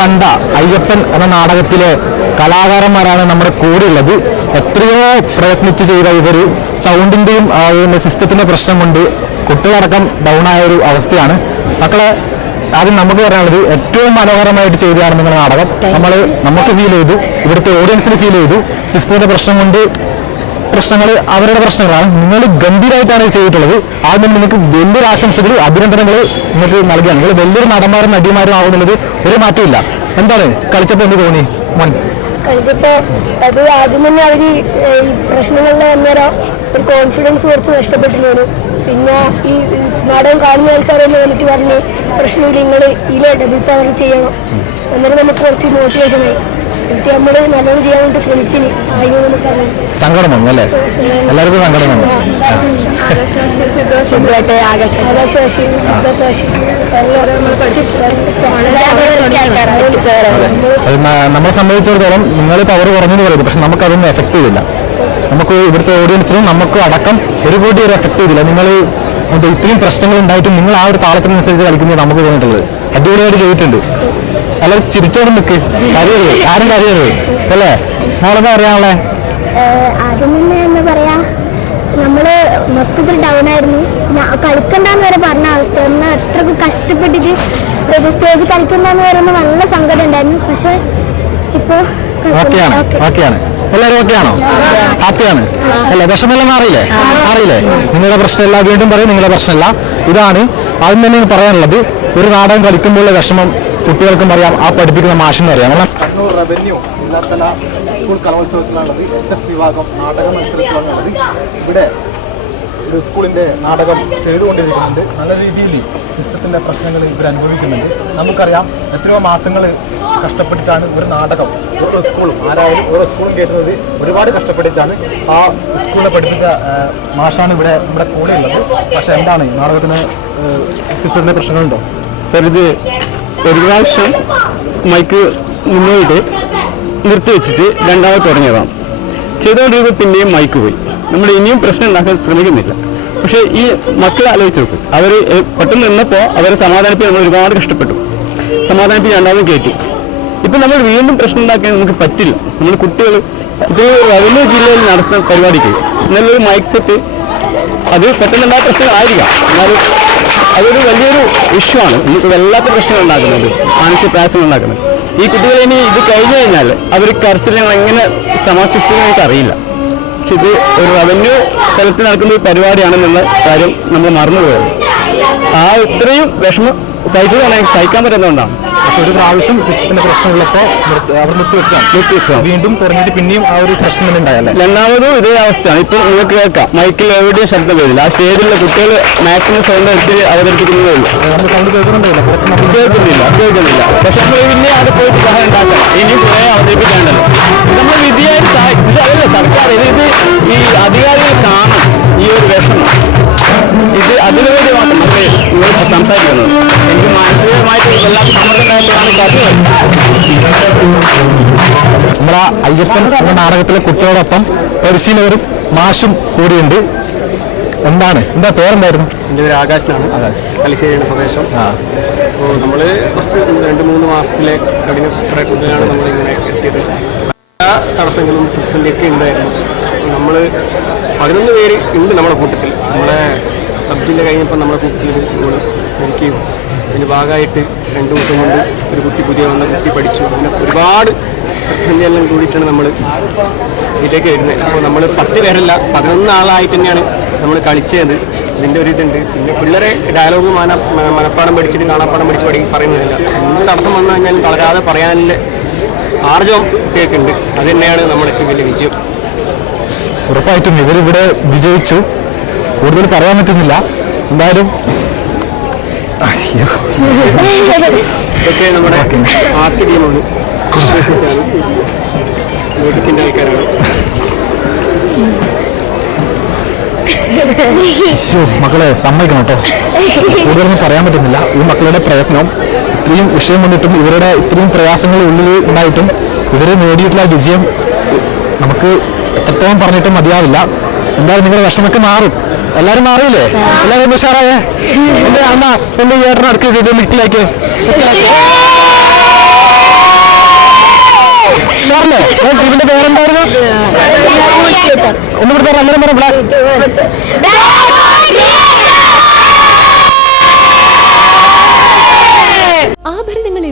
കണ്ട അയ്യപ്പൻ എന്ന നാടകത്തിലെ കലാകാരന്മാരാണ് നമ്മുടെ കൂടെ ഉള്ളത് എത്രയോ പ്രയത്നിച്ച് ചെയ്ത ഇവർ സൗണ്ടിന്റെയും സിസ്റ്റത്തിന്റെ പ്രശ്നം കൊണ്ട് കുട്ടികളടക്കം ഡൗൺ ആയ ഒരു അവസ്ഥയാണ്. മക്കളെ ആദ്യം നമുക്ക് പറയാനുള്ളത് ഏറ്റവും മനോഹരമായിട്ട് ചെയ്തതാണ് നിങ്ങളുടെ നാടകം. നമ്മൾ നമുക്ക് ഫീൽ ചെയ്തു. ഇവിടുത്തെ ഓഡിയൻസിന് ഫീൽ ചെയ്തു. സിസ്റ്റത്തിന്റെ പ്രശ്നം കൊണ്ട് പ്രശ്നങ്ങൾ അവരുടെ പ്രശ്നങ്ങളാണ്. നിങ്ങൾ ഗംഭീരമായിട്ടാണ് ഇത് ചെയ്തിട്ടുള്ളത്. ആദ്യം നിങ്ങൾക്ക് വലിയൊരു ആശംസകൾ അഭിനന്ദനങ്ങൾ നിങ്ങൾക്ക് നൽകിയാണ് നിങ്ങൾ വലിയൊരു നടന്മാരും നടിമാരും ആകുന്നുള്ളത് ഒരു മാറ്റമില്ല. എന്താണ് കളിച്ചപ്പോൾ എന്ത് തോന്നി? മോൻ. കളിച്ചപ്പോ അത് ആദ്യം തന്നെ അവർ ഈ പ്രശ്നങ്ങളിൽ വന്നേരം ഒരു കോൺഫിഡൻസ് കുറച്ച് നഷ്ടപ്പെട്ടിരുന്നു. പിന്നെ ഈ നാടകം കാണുന്ന ആൾക്കാരെല്ലാം എനിക്ക് പറഞ്ഞു പ്രശ്നമില്ല നിങ്ങൾ ഇതിലെ ഡബിൾ പവർ ചെയ്യണം. അന്നേരം നമുക്ക് കുറച്ച് മോട്ടിവേഷനായി എന്നിട്ട് നമ്മൾ നല്ലോണം ചെയ്യാൻ വേണ്ടി ശ്രമിച്ചിന് സങ്കടം വന്നു അല്ലേ? എല്ലാവർക്കും സങ്കടം വന്നു. സിദ്ധുവായിട്ട് ആകാശ ആകാശവാശി ന- നമ്മളെ സംബന്ധിച്ചിടത്തോളം നിങ്ങൾ പവർ കുറഞ്ഞെന്ന് പറയുന്നു പക്ഷെ നമുക്കതൊന്നും എഫക്ട് ചെയ്തില്ല. നമുക്ക് ഇവിടുത്തെ ഓഡിയൻസിനും നമുക്ക് അടക്കം ഒരു കോടി ഒരു എഫക്ട് ചെയ്തില്ല. നിങ്ങൾ ഇത്രയും പ്രശ്നങ്ങൾ ഉണ്ടായിട്ടും നിങ്ങൾ ആ ഒരു താളത്തിനനുസരിച്ച് കളിക്കുന്നത് നമുക്ക് തോന്നിയിട്ടുള്ളത് അടിപൊളിയായിട്ട് ചെയ്തിട്ടുണ്ട്. എല്ലാവരും ചിരിച്ചോണ്ട് നിൽക്ക് കരയരുത് ആരും കരയരുത് അല്ലേ? മോളെന്താ അറിയാനുള്ളേ ആദ്യം തന്നെ എന്താ പറയാ നമ്മൾ മൊത്തത്തിൽ ഡൗൺ ആയിരുന്നു. കളിക്കണ്ടെന്ന് വരെ പറഞ്ഞ അവസ്ഥ. എന്നാൽ അത്രയ്ക്ക് കഷ്ടപ്പെട്ടിട്ട് സ്റ്റേജ് കളിക്കണ്ടെന്ന് പറയുമ്പോൾ നല്ല സങ്കടം ഉണ്ടായിരുന്നു. പക്ഷെ ഇപ്പോ ഓക്കെയാണ് ഓക്കെയാണ് എല്ലാവരും ഓക്കെയാണോ ഹാപ്പിയാണ് അല്ലേ വിഷമെല്ലാം മാറിയില്ലേ? മാറിയില്ലേ? നിങ്ങളുടെ പ്രശ്നമല്ല വീണ്ടും പറയും നിങ്ങളുടെ പ്രശ്നമല്ല. ഇതാണ് ആദ്യം തന്നെ പറയാനുള്ളത്. ഒരു നാടകം കളിക്കുമ്പോഴുള്ള വിഷമം കുട്ടികൾക്കും അറിയാം ആ പഠിപ്പിക്കുന്ന മാഷെന്ന് അറിയാം കാരണം കണ്ണൂർ റവന്യൂ ജില്ലാതല സ്കൂൾ കലോത്സവത്തിലാണുള്ളത് എച്ച് എസ് വിഭാഗം നാടക മത്സരത്തിലാണുള്ളത്. ഇവിടെ ഒരു സ്കൂളിന്റെ നാടകം ചെയ്തുകൊണ്ടിരിക്കുന്നുണ്ട്. നല്ല രീതിയിൽ സിസ്റ്റത്തിന്റെ പ്രശ്നങ്ങൾ ഇവർ അനുഭവിക്കുന്നുണ്ട്. നമുക്കറിയാം എത്രയോ മാസങ്ങൾ കഷ്ടപ്പെട്ടിട്ടാണ് ഒരു നാടകം ഓരോ സ്കൂളും ആരായാലും ഓരോ സ്കൂളും കയറ്റുന്നത് ഒരുപാട് കഷ്ടപ്പെട്ടിട്ടാണ്. ആ സ്കൂളിൽ പഠിപ്പിച്ച മാഷാണ് ഇവിടെ നമ്മുടെ കൂടെ ഉള്ളത് പക്ഷേ എന്താണ് ഈ നാടകത്തിന് സിസ്റ്റത്തിന്റെ പ്രശ്നങ്ങളുണ്ടോ? സർ ഇത് ഒരു പ്രാവശ്യം മൈക്ക് മുന്നോട്ട് നിർത്തി വെച്ചിട്ട് രണ്ടാമത് തുടങ്ങിയതാണ്. ചെയ്തുകൊണ്ടിരിക്കുമ്പോൾ പിന്നെയും മൈക്ക് പോയി. നമ്മൾ ഇനിയും പ്രശ്നം ഉണ്ടാക്കാൻ ശ്രമിക്കുന്നില്ല. പക്ഷേ ഈ മക്കൾ ആലോചിച്ച് നോക്കും. അവർ പെട്ടെന്ന് നിന്നപ്പോൾ അവരെ സമാധാനിപ്പിക്കാൻ നമ്മൾ ഒരുപാട് കഷ്ടപ്പെട്ടു. സമാധാനിപ്പിച്ച് രണ്ടാമതും കയറ്റി ഇപ്പം നമ്മൾ വീണ്ടും പ്രശ്നം ഉണ്ടാക്കാൻ നമുക്ക് പറ്റില്ല. നമ്മൾ കുട്ടികൾ ഇത് റവന്യൂ ജില്ലയിൽ നടത്തുന്ന പരിപാടിക്ക് നല്ലൊരു മൈക്ക് സെറ്റ് അത് പെട്ടെന്നുണ്ടായ പ്രശ്നങ്ങളായിരിക്കാം. എന്നാലും അതൊരു വലിയൊരു ഇഷ്യൂ ആണ്. വല്ലാത്ത പ്രശ്നങ്ങൾ ഉണ്ടാക്കുന്നുണ്ട് മാനസിക പ്രയാസങ്ങൾ ഉണ്ടാക്കുന്നത്. ഈ കുട്ടികൾ ഇനി ഇത് കഴിഞ്ഞു കഴിഞ്ഞാൽ അവർ കരച്ചിൽ ഞങ്ങൾ എങ്ങനെ സമാശ്വസിക്കുന്നത് എനിക്ക് അറിയില്ല പക്ഷെ ഇത് ഒരു റവന്യൂ തലത്തിൽ നടക്കുന്ന ഒരു പരിപാടിയാണെന്നുള്ള കാര്യം നമ്മൾ മറന്നുപോയത്. ആ ഇത്രയും വിഷമം സഹിച്ചതാണ് എനിക്ക് സഹിക്കാൻ പറ്റുന്നതുകൊണ്ടാണ് പക്ഷെ ഒരു പ്രാവശ്യം സിസ്റ്റത്തിന്റെ പ്രശ്നമുള്ളപ്പോൾ അവർ നിർത്തിവെച്ചതാണ് നിർത്തിവെച്ചതാണ്. വീണ്ടും തുടങ്ങിയിട്ട് പിന്നെയും ആ ഒരു പ്രശ്നം തന്നെ ഉണ്ടായല്ലേ രണ്ടാമതും ഇതേ അവസ്ഥയാണ്. ഇപ്പൊ നിങ്ങൾക്ക് കേൾക്കാം. മൈക്കിൽ എവിടെയും ശബ്ദം വരില്ല. ആ സ്റ്റേജിലെ കുട്ടികൾ മാക്സിമം സൗണ്ട് എടുത്ത് അവതരിപ്പിക്കുന്നതേ ഉള്ളൂ. നമ്മൾ സൗണ്ട് കേൾക്കുന്നുണ്ടല്ലോ കേൾക്കുന്നില്ല. കേൾക്കുന്നില്ല. പക്ഷെ നമ്മൾ പിന്നെ അത് പോയിട്ട് ബഹളം ഉണ്ടാക്കണം ഇനി കുറെ അവതരിപ്പിക്കാണ്ടല്ലോ നമ്മൾ വിധിയായി ഇത് അതല്ല സർക്കാർ ഇത് ഇത് ഈ അധികാരികൾ കാണും. ഈ ഒരു വിഷമം. ഇത് അതിനു വേണ്ടി മാത്രം നമ്മൾ സംസാരിക്കുന്നത്. നമ്മുടെ അയ്യപ്പൻ എന്ന നാടകത്തിലെ കുട്ടിയോടൊപ്പം പരിശീലകരും മാഷും കൂടിയുണ്ട്. എന്താണ്? എന്താ പേരെന്തായിരുന്നു? എന്റെ പേര് ആകാശനാണ്. തലശ്ശേരിയുടെ സ്വദേശം. അപ്പോൾ നമ്മൾ കുറച്ച് രണ്ട് മൂന്ന് മാസത്തിലെ കഠിന പ്രയത്നത്തിലാണ് നമ്മളിങ്ങനെ എത്തിയത്. എല്ലാ തടസ്സങ്ങളും പ്രതിസന്ധിയൊക്കെ ഉണ്ടായിരുന്നു. നമ്മൾ പതിനൊന്ന് പേര് ഉണ്ട് നമ്മുടെ കൂട്ടത്തിൽ. നമ്മളെ സബ് ജില്ല കഴിഞ്ഞപ്പോൾ നമ്മളെ കൂട്ടത്തിൽ ഒരു ഗോൾ നോക്കിയും അതിന്റെ ഭാഗമായിട്ട് രണ്ടു ദിവസം കൊണ്ട് ഒരു കുട്ടി പുതിയ വന്ന കുട്ടി പഠിച്ചു. അങ്ങനെ ഒരുപാട് പ്രതിസന്ധിയെല്ലാം കൂടിയിട്ടാണ് നമ്മൾ ഇതിലേക്ക് വരുന്നത്. അപ്പോൾ നമ്മൾ പത്ത് പേരല്ല പതിനൊന്ന് ആളായിട്ട് തന്നെയാണ് നമ്മൾ കളിച്ചത്. ഇതിന്റെ ഒരു ഇതുണ്ട്. പിന്നെ പിള്ളേരെ ഡയലോഗ് മന മനപ്പാടം പഠിച്ചിട്ട് കാണാപ്പാടം പഠിച്ച് പഠി പറയുന്നില്ല എന്ത് തടസ്സം വന്നു കഴിഞ്ഞാൽ കളരാതെ പറയാനില്ല ആർജവം കേൾക്കുന്നുണ്ട് അത് തന്നെയാണ് നമ്മൾ വലിയ വിജയം. ഉറപ്പായിട്ടും ഇവരിവിടെ വിജയിച്ചു. കൂടുതൽ പറയാൻ പറ്റുന്നില്ല. എന്തായാലും ഇതൊക്കെ നമ്മുടെ ആർട്ട് ടീമാണ്. മ്യൂസിക്കിന്റെ ആൾക്കാരാണ്. മക്കളെ സമ്മതിക്കണം കേട്ടോ. കൂടുതലൊന്നും പറയാൻ പറ്റുന്നില്ല. ഈ മക്കളുടെ പ്രയത്നം ഇത്രയും വിഷയം വന്നിട്ടും ഇവരുടെ ഇത്രയും പ്രയാസങ്ങൾ ഉള്ളിൽ ഉണ്ടായിട്ടും ഇവർ നേടിയിട്ടുള്ള വിജയം നമുക്ക് എത്രത്തോളം പറഞ്ഞിട്ടും മതിയാവില്ല. എന്തായാലും നിങ്ങളുടെ വിഷമൊക്കെ മാറും. എല്ലാരും മാറിയില്ലേ? എല്ലാരും ഉഷാറായേ? എന്റെ അമ്മ എന്റെ ചേട്ടനടുക്ക് ഇത് മിക്സിലാക്കി സാറിനെ ഇതിന്റെ പേരെന്തായിരുന്നു? ഒന്നും പേര് അന്നേരം പറ